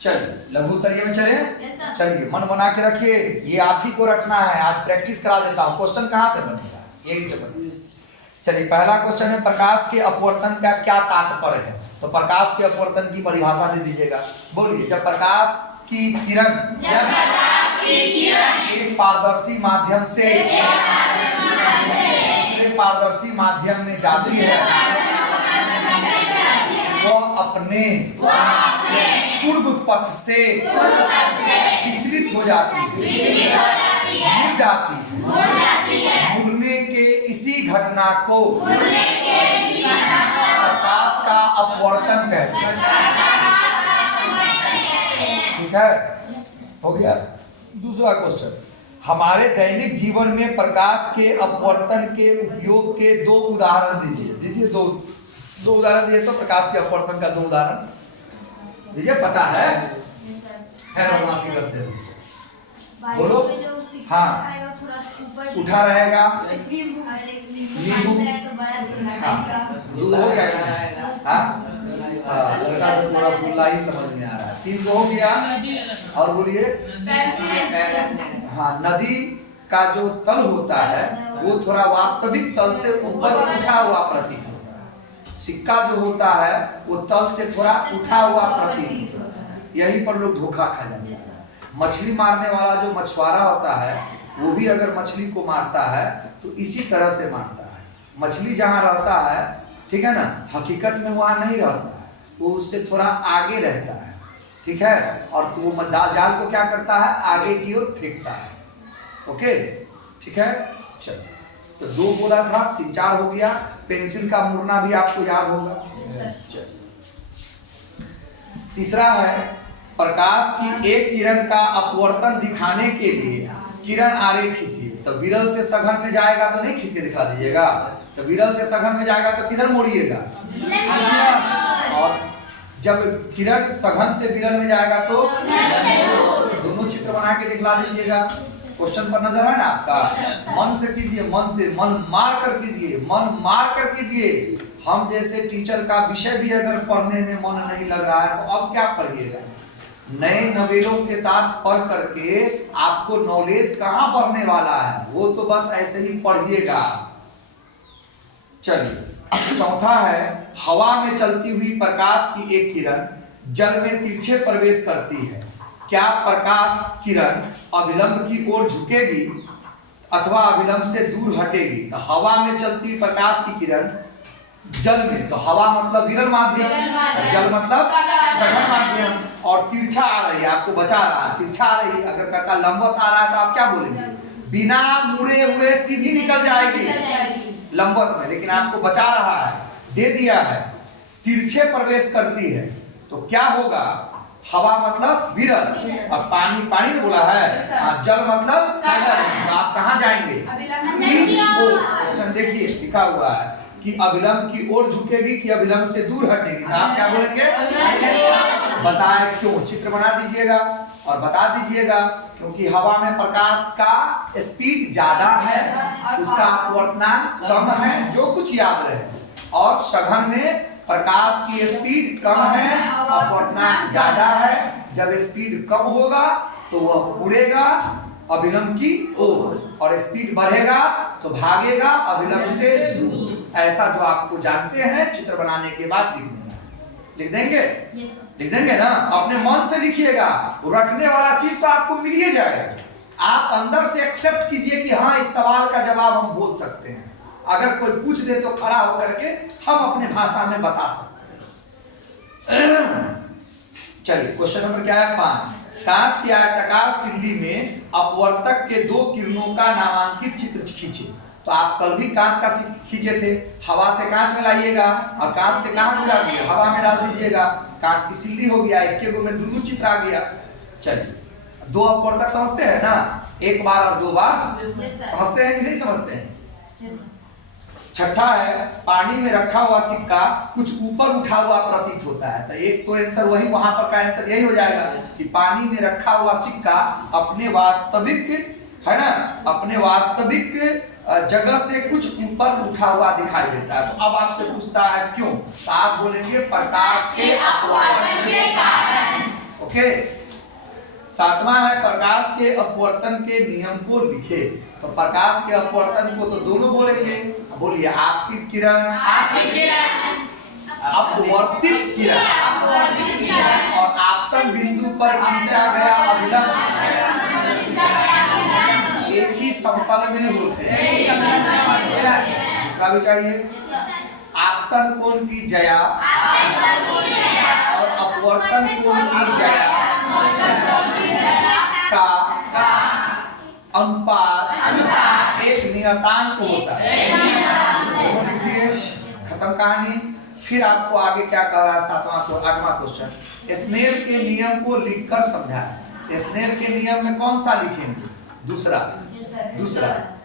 चलिए लघु उत्तरीय में चले। चलिए मन बना के रखिए, ये आप ही को रखना है। आज प्रैक्टिस करा देता हूँ। क्वेश्चन कहाँ से बनेगा? यही से बनेगा। चलिए पहला क्वेश्चन है, प्रकाश के अपवर्तन का क्या तात्पर्य है? तो प्रकाश के अपवर्तन की परिभाषा दे दीजिएगा। बोलिए। जब प्रकाश की किरण एक पारदर्शी माध्यम से पारदर्शी माध्यम में जाती है, वह अपने पूर्व पथ से विचलित हो जाती है, मुड़ जाती है। मुड़ने के इसी घटना को प्रकाश का अपवर्तन कहते हैं। ठीक है, हो गया। दूसरा क्वेश्चन, हमारे दैनिक जीवन में प्रकाश के अपवर्तन के उपयोग के दो उदाहरण दीजिए। दो उदाहरण दिए तो प्रकाश के अपवर्तन का दो उदाहरण दीजिए। पता है? करते हैं, बोलो। हाँ, उठा रहेगा, नींबू, दूध हो जाएगा। हाँ, लड़का से थोड़ा रसगुल्ला ही समझ में आ रहा है। 3 हो गया। और बोलिए। हाँ, नदी का जो तल होता है वो थोड़ा वास्तविक तल से ऊपर उठा हुआ प्रतीत होता है। सिक्का जो होता है वो तल से थोड़ा उठा हुआ प्रतीत होता है। यही पर लोग धोखा खा जाते हैं। मछली मारने वाला जो मछुआरा होता है वो भी अगर मछली को मारता है तो इसी तरह से मारता है। मछली जहाँ रहता है, ठीक है ना, हकीकत में वहाँ नहीं रहता है, वो उससे थोड़ा आगे रहता है। ठीक है, और तो वो जाल को क्या करता है? आगे की ओर फेंकता है। ओके, ठीक है। चलो, तो 2 बोला था, 3 4 हो गया। पेंसिल का मुड़ना भी आपको याद होगा। तीसरा है, प्रकाश की एक किरण का अपवर्तन दिखाने के लिए किरण आरेख खींचिए। तो विरल से सघन में जाएगा तो नहीं खींच के दिखा दीजिएगा। तो विरल से सघन में जाएगा तो किधर मोड़िएगा? और जब किरण सघन से विरल में जाएगा तो दोनों चित्र बना के दिखला दीजिएगा। क्वेश्चन पर नजर है ना आपका? मन से कीजिए, मन मार कर कीजिए, मन मार कर कीजिए। हम जैसे टीचर का विषय भी अगर पढ़ने में मन नहीं लग रहा है तो अब क्या पढ़िएगा? नए नवेलों के साथ पढ़ करके आपको नॉलेज कहाँ बढ़ने वाला है? वो तो बस ऐसे ही पढ़िएगा। चलिए चौथा है, हवा में चलती हुई प्रकाश की एक किरण जल में तिरछे प्रवेश करती है। क्या प्रकाश किरण अभिलंब की ओर झुकेगी अथवा अभिलंब से दूर हटेगी? तो हवा में चलती प्रकाश की किरण जल में, तो हवा मतलब विरल माध्यम, जल मतलब सघन माध्यम, और तिरछा आ रही है, आपको बचा रहा है, तिरछा आ रही है। अगर कहता लंबवत आ रहा है तो आप क्या बोलेंगे? बिना मुड़े हुए सीधी निकल जाएगी लंबवत में, लेकिन आपको बचा रहा है, दे दिया है, तिरछे प्रवेश करती है। तो क्या होगा? हवा मतलब विरल, और पानी ने बोला है, जल मतलब सघन। तो आप कहाँ जाएंगे? क्वेश्चन देखिए लिखा हुआ है कि अभिलंब की ओर झुकेगी कि अभिलंब से दूर हटेगी। तो आप क्या बोलेंगे? बताएं क्यों? चित्र बना दीजिएगा और बता दीजिएगा। क्योंकि हवा में प्रकाश का स्पीड ज्यादा है, उसका अपवर्तनांक कम है, जो कुछ याद रहे। और सघन में प्रकाश की स्पीड कम है, अपवर्तनांक ज्यादा है। जब स्पीड कम होगा तो वह उड़ेगा अभिलंब की ओर, और स्पीड बढ़ेगा तो भागेगा अभिलंब से दूर। ऐसा जो आपको जानते हैं चित्र बनाने के बाद लिख देना। लिख देंगे? लिख देंगे ना? अपने मन से लिखिएगा। रटने वाला चीज तो आपको मिल ही जाएगा। आप अंदर से एक्सेप्ट कीजिए कि हाँ, इस सवाल का जवाब हम बोल सकते हैं। अगर कोई पूछ दे तो खड़ा होकर के हम अपने भाषा में बता सकते हैं। चलिए क्वेश्चन नंबर क्या है? 5। कांच की आयताकार सिल्ली में अपवर्तक के 2 किरणों का नामांकित चित्र खींचे। तो आप कल भी कांच का खींचे थे। हवा से कांच में लाइएगा और कांच से कहां मिला दिए? हवा में डाल दीजिएगा। कांच की सिल्ली हो गया, एक गो में दोनों चित्र आ गया। चलिए 2 अपवर्तक समझते हैं ना? 1 बार और 2 बार समझते हैं कि नहीं समझते हैं? छठा है, पानी में रखा हुआ सिक्का कुछ ऊपर उठा हुआ प्रतीत होता है। तो एक तो आंसर वही, वहां पर का आंसर यही हो जाएगा कि पानी में रखा हुआ सिक्का अपने वास्तविक, है ना, अपने वास्तविक जगह से कुछ ऊपर उठा हुआ दिखाई देता है। तो अब आपसे पूछता है क्यों? तो आप बोलेंगे प्रकाश के अपवर्तन के कारण। ओके। सातवां है प्रकाश के अपवर्तन के नियम को लिखे। तो प्रकाश के अपवर्तन को तो दोनों बोलेंगे, बोलिए आपतित किरण, अपवर्तित किरण और आपतन बिंदु पर खींचा गया अभिलंब एक ही समतल में होते हैं। दूसरा भी चाहिए, आपतन कोण की ज्या और अपवर्तन कोण की ज्या का अनुपात एक नियतांक होता है। खत्म कहानी। फिर आपको आगे क्या कह रहा है, आठवां क्वेश्चन, स्नेल के नियम को लिखकर समझाएं। स्नेल के नियम में कौन सा लिखेंगे? दूसरा।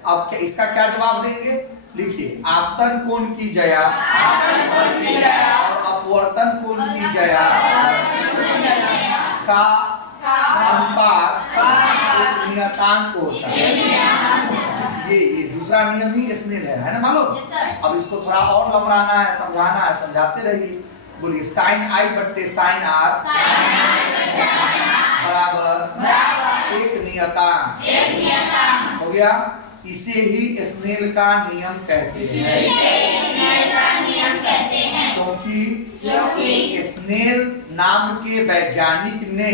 अब इसका क्या जवाब देंगे? लिखिए, आपतन कोण की ज्या और अपवर्तन कोण की ज्या का अनुपात नियतांक होता है। ये दूसरा नियम ही स्नेल है ना मालूम। अब इसको थोड़ा और लंबराना है, समझाना है, समझाते रहिए। बोलिए साइन आई बट्टे साइन आर बराबर एक नियतांक हो गया। इसे ही स्नेल का नियम कहते हैं, क्योंकि स्नेल नाम के वैज्ञानिक ने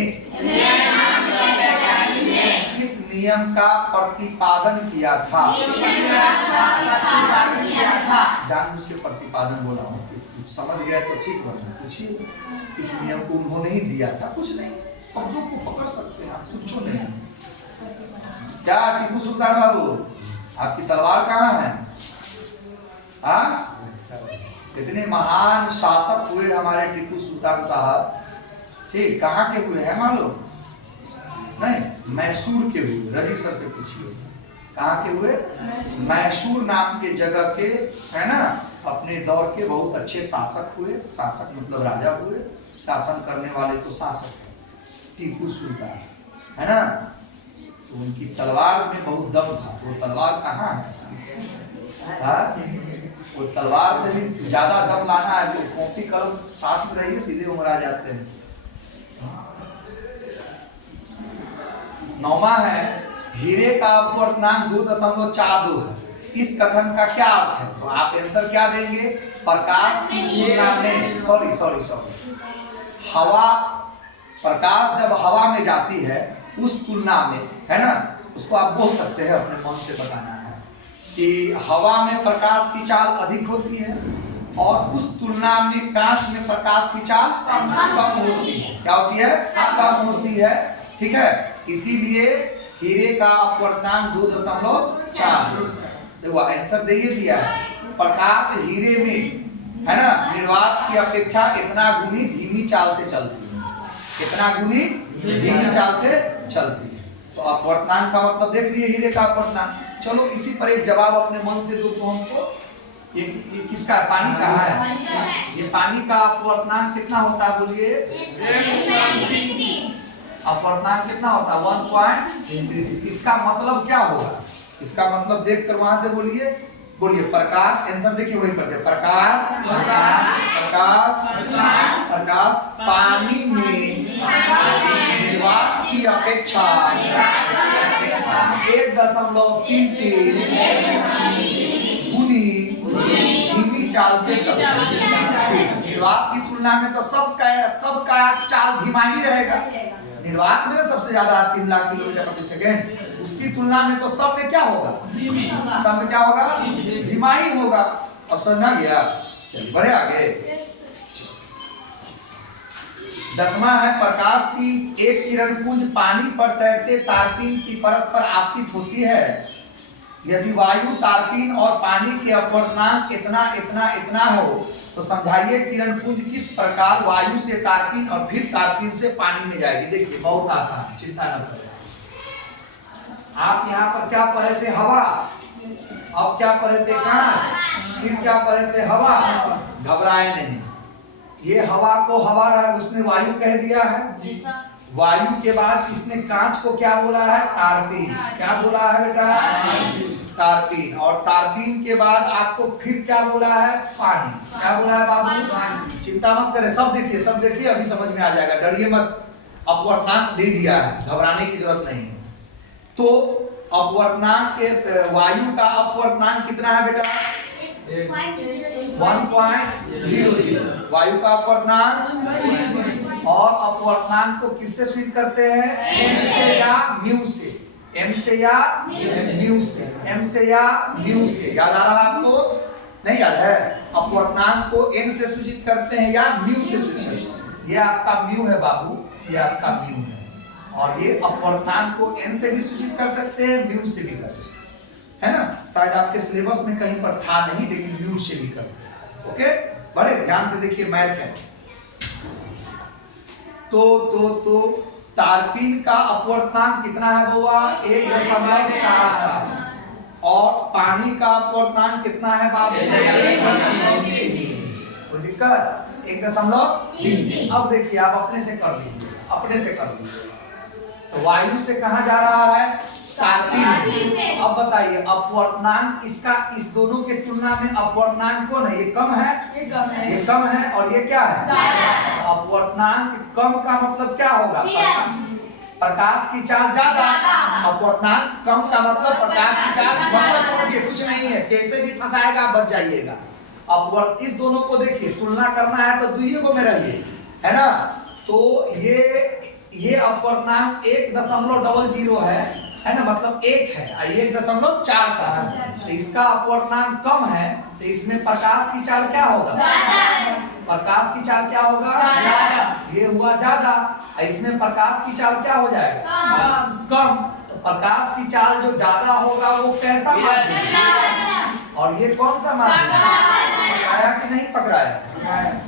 किस नियम का प्रतिपादन किया था? जानबूझ के प्रतिपादन बोला हूँ, कुछ समझ गए तो ठीक, वरना पूछिए। इस नियम को उन्होंने ही दिया था, कुछ नहीं, शब्दों को पकड़ सकते हैं आप, कुछ नहीं। क्या टीपू सुल्तान बाबू, आपकी तलवार कहाँ है? इतने महान शासक हुए हमारे टीपू सुल्तान साहब, ठीक, कहाँ के हुए हैं मालूम? नहीं, मैसूर के हुए। रजी सर से पूछिए कहाँ के हुए? मैसूर नाम के जगह के, है ना। अपने दौर के बहुत अच्छे शासक हुए। शासक मतलब राजा हुए, शासन करने वाले तो शासक है, टीपू सुल्तान, है ना। तो उनकी तलवार में बहुत दम था। वो तलवार कहाँ है? वो तलवार से भी ज्यादा दम लाना है तो कॉपी कलम साथ में रहिए, सीधे उम्र आ जाते हैं। नौवां है, हीरे का अपवर्तनांक 2.42 है। इस कथन का क्या अर्थ है? तो आप आंसर क्या देंगे? प्रकाश की तुलना में हवा, प्रकाश जब हवा में जाती है उस तुलना में, है ना, उसको आप बोल सकते हैं, अपने मन से बताना है कि हवा में प्रकाश की चाल अधिक होती है और उस तुलना में कांच में प्रकाश की चाल कम होती है। क्या होती है? कम होती है, ठीक है। इसीलिए हीरे का अपवर्तनांक 2.4। देखो आंसर दिया है, प्रकाश हीरे में, है ना, निर्वात की अपेक्षा इतना गुनी धीमी चाल से चलती है, कितना गुनी धीमी चाल से चलती है। तो अपवर्तनांक का मतलब देख लिए, हीरे का अपवर्तनांक। चलो इसी पर एक जवाब अपने मन से दो तो हमको। ये किसका? पानी का है। ये पानी का अपवर्तनांक कितना होता है? बोलिए, अपवर्तनांक कितना होता है? 1.33। इसका मतलब क्या होगा? इसका मतलब देखकर वहां से बोलिए प्रकाश। आंसर देखिए वहीं पर से, प्रकाश पानी में निर्वात की अपेक्षा 1.33 गुनी धीमी चाल से चलता है। निर्वात की तुलना में तो सबका चाल धीमा ही रहेगा। निर्वात में सबसे ज्यादा 3 लाख किलोमीटर प्रति सेकेंड, उसकी तुलना में तो सब में क्या होगा? सब में क्या होगा? धीमा ही होगा। अब समझ गया? चलिए बढ़े आगे। 10वां है, प्रकाश की एक किरण पुंज पानी पर तैरते तारपीन की परत पर आपतित होती है। यदि वायु, तारपीन और पानी के अपवर्तनांक इतना हो तो समझाइए किरण पुंज किस प्रकार वायु से तारपीन और फिर तारपीन से पानी में जाएगी। देखिए बहुत आसान, चिंता न करें। आप यहाँ पर क्या पढ़े थे? हवा। अब क्या पढ़े थे? कांच। फिर क्या पढ़े थे? हवा। घबराए नहीं, ये हवा को हवा रहा, उसने वायु कह दिया है। वायु के बाद इसने कांच को क्या बोला है? तारपीन। क्या बोला है बेटा? तारपीन। और तारपीन के बाद आपको फिर क्या बोला है? पानी। क्या बोला है बाबू? चिंता मत करें, सब देखिए अभी समझ में आ जाएगा, डरिए मत। अपवर्तनांक दे दिया है, घबराने की जरूरत नहीं है। तो अपवर्तनांक के वायु का अपवर्तनांक कितना है बेटा? 1.00। वायु का अपवर्तनांक, और अपवर्तनांक को किससे सूचित करते हैं? m से या म्यू से। m से या म्यू से, m से या म्यू से। याद आ रहा है आपको? नहीं याद है? अपवर्तनांक को n से सूचित करते हैं या म्यू से सूचित करते हैं। ये आपका म्यू है बाबू, ये आपका म्यू है। और ये अपवर्तनांक को n से भी सूचित कर सकते हैं, म्यू से भी कर सकते हैं, है ना? शायद आपके सिलेबस में कहीं पर था नहीं, लेकिन म्यू से भी करते हैं। ओके, बड़े ध्यान से देखिए, मैथ है। तो तारपीन का अपवर्तनांक कितना है बुआ? 1.47। और पानी का अपवर्तनांक कितना है बाबू? 1.3। कोई दिक्कत? 1.3। अब देखिए, आप अपने से कर लीजिए, अपने से कर लीजिए। तो वायु से कहां जा रहा है? तारपीन। अब बताइए, अपवर्तनांक इसका इस दोनों के तुलना में अपवर्तनांक कौन है? ये कम है, ये कम है, और ये क्या है? अपवर्तनांक कम का मतलब क्या होगा? प्रकाश की चाल ज्यादा। अपवर्तनांक कम का मतलब प्रकाश की चाल, मतलब समझिए कुछ नहीं है, कैसे भी फंसाएगा बच जाइएगा। अपवर्त इस दोनों को देखिए, तुलना करना है तो दुइये को में रहिए, है ना? तो ये अपवर्तनांक 1.00 है ना, मतलब 1 है, 1.47। तो इसका अपवर्तनांक कम है, तो इसमें प्रकाश की चाल क्या होगा? प्रकाश की चाल क्या होगा? ये हुआ ज्यादा, इसमें प्रकाश की चाल क्या हो जाएगा? कम। तो प्रकाश की चाल जो ज्यादा होगा वो कैसा माध्यम? और ये कौन सा माध्यम? पकड़ाया कि नहीं पकड़ाया?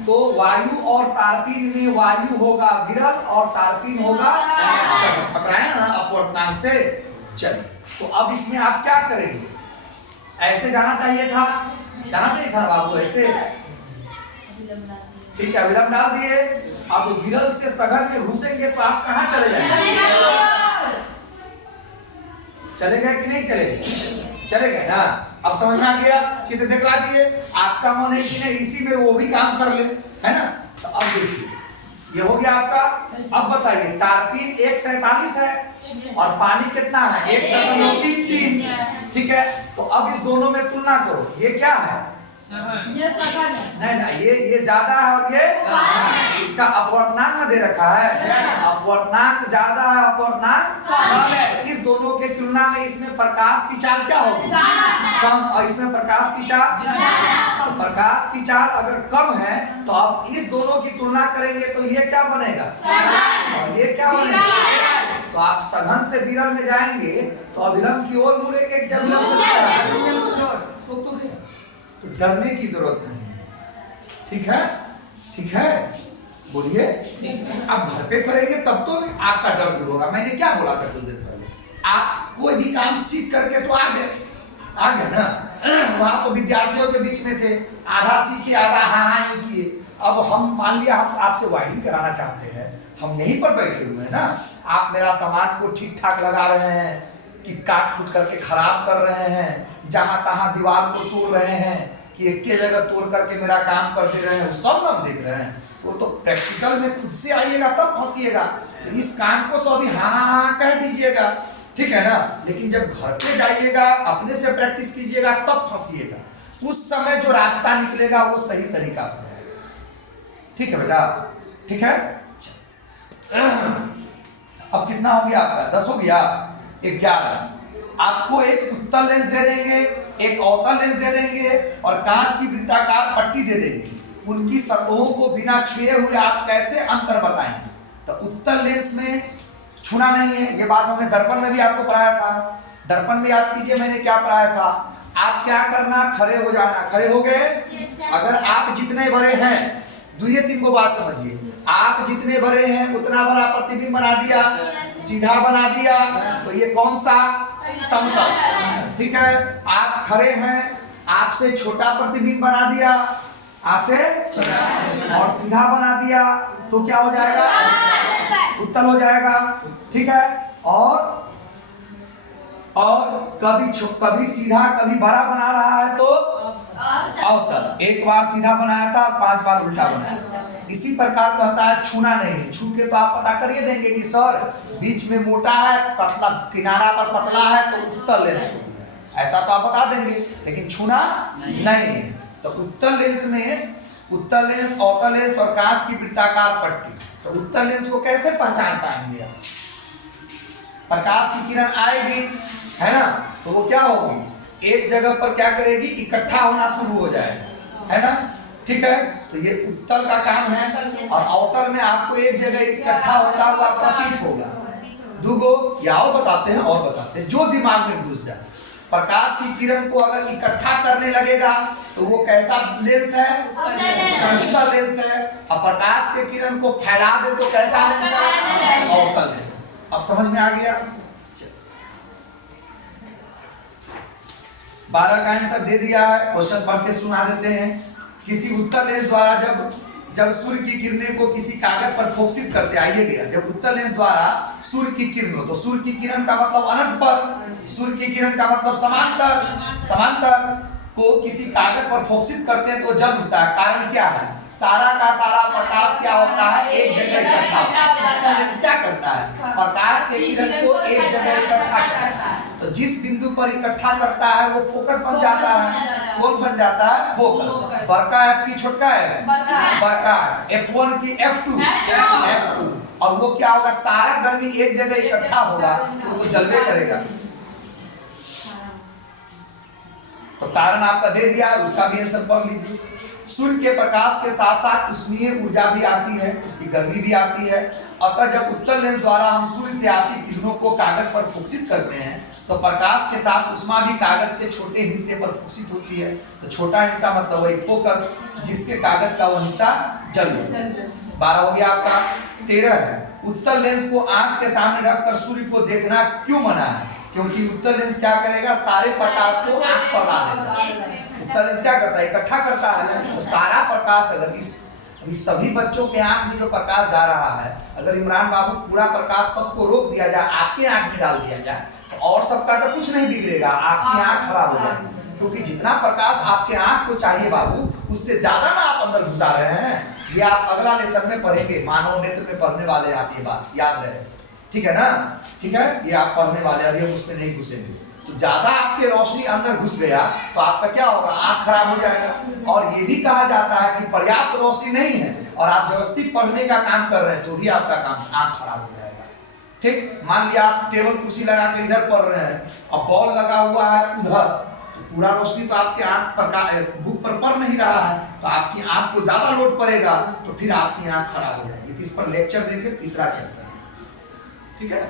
तो वायु और तारपीन में वायु होगा विरल और तारपीन होगा सघन। पकड़ाया ना अपवर्तनांक से? चलिए, तो अब इसमें आप क्या करेंगे? ऐसे जाना चाहिए था, जाना चाहिए था बाबू, ऐसे। ठीक है, विलंब डाल दिए। अब विरल से सघन में घुसेंगे तो आप कहां चले जाएंगे? चले गए कि नहीं चले? चले गए ना? अब समझ में आ गया? चित्र दिखला दिए। आपका मन है कि नहीं इसी में वो भी काम कर ले, है ना? तो अब देखिए, ये हो गया आपका। अब बताइए, तारपीन 1.47 है और पानी कितना है? 1.33। ठीक है, तो अब इस दोनों में तुलना करो। ये क्या है? ये सघन है। नहीं, ये ज्यादा है और ये इसका अपवर्तनांक में दे रखा है। अपवर्तनांक ज्यादा है, अपवर्तनांक कम है। इस दोनों के तुलना में इसमें प्रकाश की चाल क्या होगी? कम, और इसमें प्रकाश की चाल तो प्रकाश की चाल अगर कम है तो अब इस दोनों की तुलना करेंगे तो ये क्या बनेगा? और ये क्या बनेगा? तो आप सघन से विरल में जाएंगे तो अभिलंब की ओर मुड़ेंगे कि अभिलंब से? तो डरने की जरूरत नहीं है, ठीक है? ठीक है, बोलिए। आप घर पे करेंगे तब तो आपका डर दूर होगा। मैंने क्या बोला था कुछ दिन पहले? आप कोई भी काम सीख करके तो आ गए ना? वहां तो विद्यार्थियों के बीच में थे, आधा सीखे आधा हाँ ही किए। अब हम मान लिया हम आपसे वायरिंग कराना चाहते हैं, हम यहीं पर बैठे हुए हैं ना, आप मेरा सामान को ठीक ठाक लगा रहे हैं कि काट खुट करके खराब कर रहे हैं, जहां तहां दीवार को तोड़ रहे हैं कि एक के जगह तोड़ करके मेरा काम कर दे रहे हैं, सब हम देख रहे हैं। तो प्रैक्टिकल में खुद से आइएगा तब फंसिएगा। तो इस काम को तो अभी हाँ कह दीजिएगा, ठीक है ना? लेकिन जब घर पे जाइएगा, अपने से प्रैक्टिस कीजिएगा, तब फंसिएगा। उस समय जो रास्ता निकलेगा वो सही तरीका है। ठीक है बेटा? ठीक है। अब कितना हो गया आपका? 10 हो गया। 11। आपको एक उत्तल लेंस दे देंगे, एक अवतल लेंस दे देंगे और कांच की वृत्ताकार पट्टी दे देंगे। उनकी सतहों को बिना छुए हुए आप कैसे अंतर बताएंगे? तो उत्तल लेंस में छूना नहीं है, ये बात हमने दर्पण में भी आपको पढ़ाया था। दर्पण में याद कीजिए मैंने क्या पढ़ाया था? आप क्या करना? खड़े हो जाना। खड़े हो गए? अगर आप जितने बड़े हैं, 2-3 को बात समझिए, आप जितने बड़े हैं उतना बड़ा प्रतिबिंब बना दिया, सीधा बना दिया, तो ये कौन सा? समतल। ठीक है, आप खड़े हैं, आपसे छोटा प्रतिबिंब बना दिया, आपसे और सीधा बना दिया, तो क्या हो जाएगा? उत्तल हो जाएगा। ठीक है, और कभी सीधा कभी बड़ा बना रहा है तो अवतल। एक बार सीधा बनाया था और 5 बार उल्टा बनाया। इसी प्रकार कहता है छूना नहीं। छू के तो आप पता करिए देंगे कि सर बीच में मोटा है, पतला किनारा पर पतला है तो उत्तल लेंस हो गया, ऐसा तो आप बता देंगे। लेकिन छूना नहीं। तो उत्तल लेंस में उत्तल लेंस, अवतल लेंस और कांच की वृत्ताकार पट्टी। तो उत्तल लेंस को कैसे पहचान पाएंगे आप? प्रकाश की किरण आएगी, है ना, तो वो क्या होगी, एक जगह पर क्या करेगी, इकट्ठा होना शुरू हो जाएगा, है ना। ठीक है, तो ये उत्तल का काम है। और अवतल में आपको एक जगह इकट्ठा होता हुआ प्रतीत होगा। दूगो या और बताते हैं, और बताते हैं जो दिमाग में घुस जाए। प्रकाश की किरण को अगर इकट्ठा करने लगेगा तो वो कैसा लेंस है? उत्तल लेंस है। और प्रकाश के किरण को फैला दे तो कैसा लेंस है? अवतल लेंस। अब समझ में आ गया? 12 का आंसर दे दिया है। क्वेश्चन पढ़ के सुना देते हैं। किसी उत्तल लेंस द्वारा जब सूर्य की किरणें को किसी कागज पर फोकसित करते, आइए गया, जब उत्तल लेंस द्वारा सूर्य की किरण हो, तो सूर्य की किरण का मतलब अनंत पर, सूर्य की किरण का मतलब समांतर को किसी कागज पर फोकसित करते हैं तो जल उठता है। कारण क्या है? सारा का सारा प्रकाश क्या होता है? एक जगह इकट्ठा होता है। उत्तल लेंस क्या करता है? प्रकाश के किरण को एक जगह इकट्ठा करता है। तो जिस बिंदु पर इकट्ठा करता है वो फोकस बन जाता है। कौन बन जाता है? फोकस। बड़का एफ की छोटका है बड़का, F1 की F2 और वो क्या होगा? सारा गर्मी एक जगह इकट्ठा होगा तो वो जलवे करेगा। तो कारण आपका दे दिया है, उसका भी आंसर पढ़ लीजिए। सूर्य के प्रकाश के साथ साथ उष्मीय ऊर्जा भी आती है, उसकी गर्मी भी आती है। अतः जब उत्तल लेंस द्वारा हम सूर्य से आती किरणों को कागज पर फोकसित करते हैं तो प्रकाश के साथ उष्मा भी कागज के छोटे हिस्से पर फोकसित होती है। तो छोटा हिस्सा मतलब वही फोकस, जिसके कागज का वो हिस्सा जल जाता है। 12 हो गया आपका। 13 है, उत्तल लेंस को आंख के सामने रखकर सूर्य को देखना क्यों मना है? क्योंकि उत्तल लेंस क्या करेगा? सारे प्रकाश को आंख पर ला देगा। उत्तल लेंस क्या करता है? इकट्ठा करता है। तो सारा प्रकाश अगर अभी सभी बच्चों के आंख में जो प्रकाश जा रहा है, अगर इमरान बाबू पूरा प्रकाश सबको रोक दिया जाए, आपके आंख में डाल दिया जाए, तो और सबका तो कुछ नहीं बिगड़ेगा, आपकी आंख खराब हो जाएगी। क्योंकि जितना प्रकाश आपके आंख को चाहिए बाबू, उससे ज्यादा ना आप अंदर घुसा रहे हैं। ये आप अगला लेसन में पढ़ेंगे, मानव नेत्र में पढ़ने वाले हैं आप, ये बात याद रहे। ठीक है ना? ठीक है, ये आप पढ़ने वाले, अभी हम उसमें नहीं घुसेंगे। तो ज्यादा आपके रोशनी अंदर घुस गया तो आपका क्या होगा? आंख खराब हो जाएगा। और ये भी कहा जाता है कि पर्याप्त रोशनी नहीं है और आप जबरदस्ती पढ़ने का काम कर रहे हैं तो भी आपका काम आंख खराब हो जाएगा। ठीक, मान लिया आप टेबल कुर्सी लगा के इधर पढ़ रहे हैं और बॉल लगा हुआ है उधर, तो पूरा रोशनी तो आपके आंख पर बुक पर पड़ नहीं रहा है, तो आपकी आंख को ज्यादा लोड पड़ेगा तो फिर आपकी आंख खराब हो जाएगी। तो इस पर लेक्चर देंगे, तीसरा चैप्टर। ठीक है,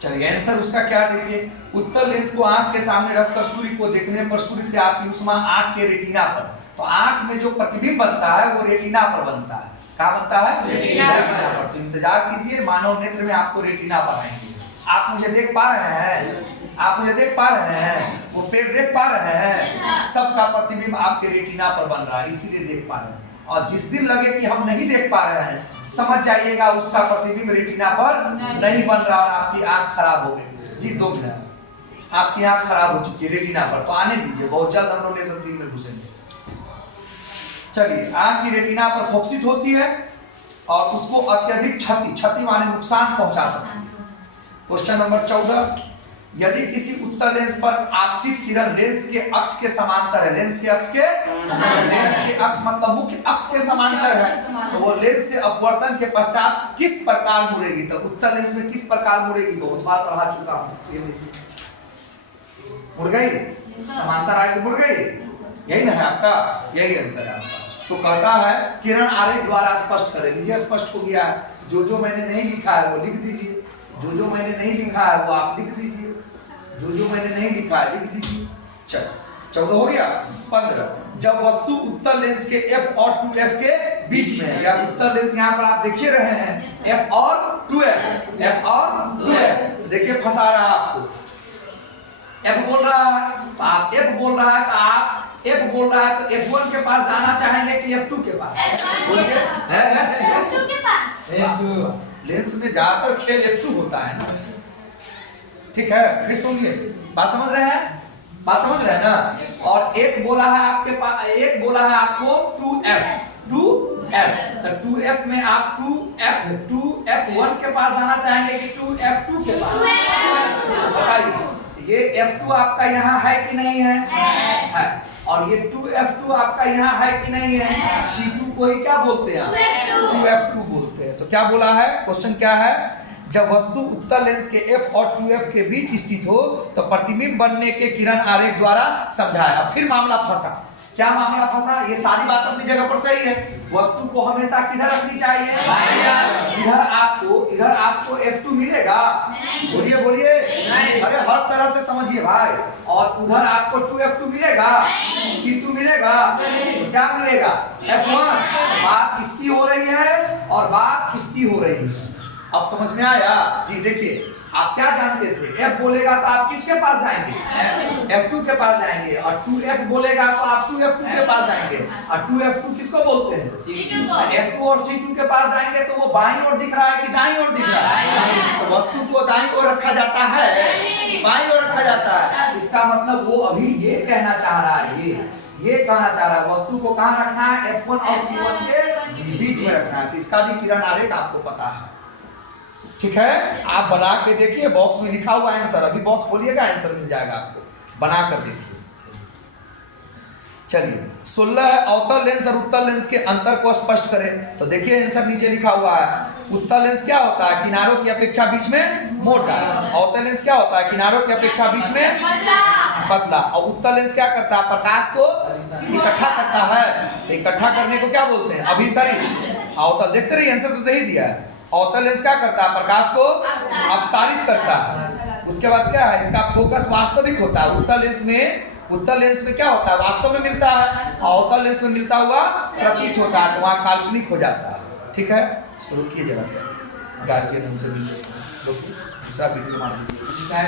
चलिए आंसर उसका क्या देखिए। उत्तल लेंस को आंख के सामने रखकर सूर्य को देखने पर सूर्य से आती उष्मा आंख के रेटिना पर, तो आंख में जो प्रतिबिंब बनता है वो रेटिना पर बनता है। क्या बनता है? रेटिना पर। तो इंतजार कीजिए, मानव नेत्र में आपको रेटिना पर आएंगे। आप मुझे देख पा रहे हैं? आप मुझे देख पा रहे हैं? वो पेड़ देख पा रहे हैं? सबका प्रतिबिंब आपके रेटिना पर बन रहा है, इसीलिए देख पा रहे हैं। और जिस दिन लगे कि हम नहीं देख पा रहे हैं, समझ जाइएगा उसका प्रतिबिंब रेटिना पर नहीं बन रहा और आपकी आंख खराब हो गई। जी 2 मिनट, आपकी आंख खराब हो चुकी है रेटिना पर, तो आने दीजिए, बहुत जल्द हम लोग लेसन 3 में घुसेंगे। चलिए, आंख की रेटिना पर फोकसित होती है और उसको अत्यधिक क्षति माने नुकसान पहुंचा सकती है। क्वेश्चन नंबर 14, यदि किसी उत्तल लेंस पर आपतित किरण लेंस के अक्ष के समांतर है, लेंस के अक्ष मतलब मुख्य अक्ष के समांतर है, तो वो लेंस से अपवर्तन के पश्चात किस प्रकार मुड़ेगी? तो उत्तल लेंस में किस प्रकार मुड़ेगी? बहुत बार पढ़ा चुका हूं। ये मुड़ गई, समांतर आगे मुड़ गई, यही ना है आपका, यही आंसर है आपका। तो कहता है किरण आरेख द्वारा स्पष्ट करें। लीजिए, स्पष्ट हो गया है। जो मैंने नहीं लिखा है वो लिख दीजिए, जो मैंने नहीं लिखा है वो आप लिख दीजिए, जो मैंने नहीं लिखा है लिख दीजिए। चलो, 14 हो गया। 15, जब वस्तु उत्तल लेंस के F और 2F के बीच में है, या उत्तल लेंस यहाँ पर आप देखिए रहे हैं F और 2F, देखिए फंसा रहा है आपको। F बोल रहा है तो आप F बोल रहा है तो आप F बोल रहा है तो F1 के पास जाना चाहेंगे कि F2 के पास? F2 के पास। लेंस में ज्यादातर खेल F2 होता है ना। ठीक है, फिर सुनिए, बात समझ रहे हैं? बात समझ रहे हैं ना। और एक बोला है आपके पास, एक बोला है आपको 2f, 2f, तो 2f में आप 2f1 के पास जाना चाहेंगे कि 2f2 के पास? बताइए, ये f2 आपका यहाँ है कि नहीं है? है। और ये 2f2 आपका यहाँ है कि नहीं है? C2 को ही क्या बोलते हैं? 2f2 बोलते हैं। तो क्या बोला है, क्वेश्चन क्या है, जब वस्तु उत्तल लेंस के f और 2f के बीच स्थित हो तो प्रतिबिंब बनने के किरण आरेख द्वारा समझाया। फिर मामला फंसा। क्या मामला फंसा? ये सारी बात अपनी जगह पर सही है। वस्तु को हमेशा किधर रखनी चाहिए? इधर आपको f2 मिलेगा? बोलिए बोलिए, अरे हर तरह से समझिए भाई। और उधर आपको 2f2 मिलेगा, C2 मिलेगा, तो क्या मिलेगा? f1। बात किसकी हो रही है और बात किसकी हो रही है? अब समझ में आया जी। देखिए, आप क्या जानते थे, f बोलेगा तो आप किसके पास जाएंगे? f2 के पास जाएंगे। और 2f बोलेगा तो आप 2f2 के पास जाएंगे। और 2f2 किसको बोलते हैं? f2 और C2 के पास जाएंगे तो वो बाईं ओर दिख रहा है कि दाईं ओर दिख रहा है? तो वस्तु को दाईं ओर रखा जाता है, बाईं ओर रखा जाता है। इसका मतलब वो अभी ये कहना चाह रहा है, ये कहना चाह रहा है वस्तु को कहाँ रखना है? f1 और C1 के बीच में रखना है। तो इसका भी किरण आरेख आपको पता है, ठीक है। आप बना के देखिए, बॉक्स में लिखा हुआ आंसर, अभी बॉक्स खोलिएगा आंसर मिल जाएगा आपको, बना कर देखिए। चलिए 16 है, अवतल लेंस और उत्तल लेंस के अंतर को स्पष्ट करें। तो देखिए आंसर नीचे लिखा हुआ है। उत्तल लेंस क्या होता है? किनारों की अपेक्षा बीच में मोटा। अवतल लेंस क्या होता है? किनारों की अपेक्षा बीच में पतला। और उत्तल लेंस क्या करता है? प्रकाश को इकट्ठा करता है। तो इकट्ठा करने को क्या बोलते हैं? अभिसरित। अवतल, देखते रहिए आंसर तो दे ही दिया है। अवतल लेंस क्या करता है? प्रकाश को अपसारित करता है। उसके बाद क्या है? इसका फोकस वास्तविक होता है। उत्तल लेंस में क्या होता है? वास्तव में मिलता है। अवतल लेंस में मिलता हुआ प्रतीत होता है, तो वहां काल्पनिक हो जाता है, ठीक है। इसको रोकिए जरा सा, गार्जियन हमसे मिलिए, दूसरा वीडियो मार दीजिए।